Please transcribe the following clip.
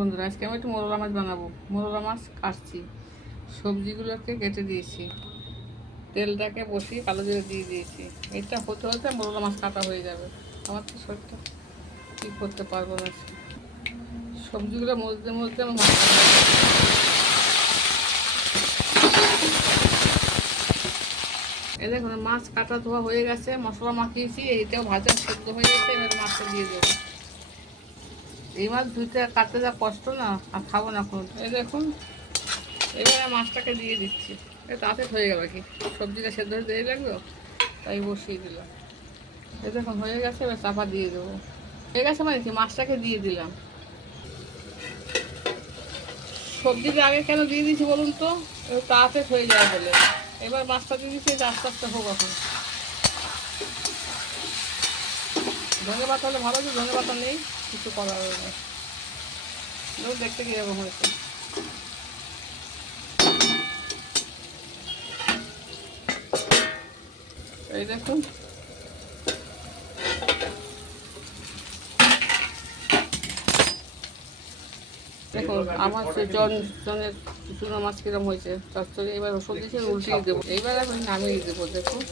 বন্ধুরা, আজকে আমি একটু মোরলা মাছ বানাবো। মোরলা মাছ কাটছি, সবজিগুলোকে কেটে দিয়েছি, তেলটাকে বসিয়ে কালো জিরে দিয়ে দিয়েছি। এটা হতে হতে মোরলা মাছ কাটা হয়ে যাবে। আমার তো শরীরটা কী করতে পারবো না। সবজিগুলো মধ্যে মধ্যে আমার মাছ কাটা হয়ে যাবে। এই দেখুন, মাছ কাটা ধোয়া হয়ে গেছে, মশলা মাখিয়েছি, এইটাও ভাজা সেদ্ধ হয়ে গেছে। এবার মাছটা দিয়ে দেবো। এই মাছ ধুইতে কাটতে যা কষ্ট না, আর খাবো না এখন। এই দেখুন, এবারে মাছটাকে দিয়ে দিচ্ছি। তাতে হয়ে গেল কি, সবজিটা সেদ্ধ হয়ে দেরি লাগলো, তাই বসিয়ে দিলাম। এই দেখুন হয়ে গেছে, এবার চাপা দিয়ে দেবো। হয়ে গেছে মানে কি, মাছটাকে দিয়ে দিলাম। সবজিটা আগে কেন দিয়ে দিয়েছি বলুন তো, তাতে হয়ে যায় বলে। এবার মাছটা দিয়ে দিচ্ছি, আস্তে আস্তে হোক। এখন ধনে পাতা হলে ভালো, যে ধনে পাতা নেই, কিছু করার নেই। দেখতে কীরকম হয়েছে। এই দেখুন, দেখুন আমার জনের চুনো মাছ কিরম হয়েছে চচ্চড়ি। এবার ওষুধ দিয়েছে, উল্টিয়ে দেবো। এইবার এখন নামিয়ে দেবো। দেখুন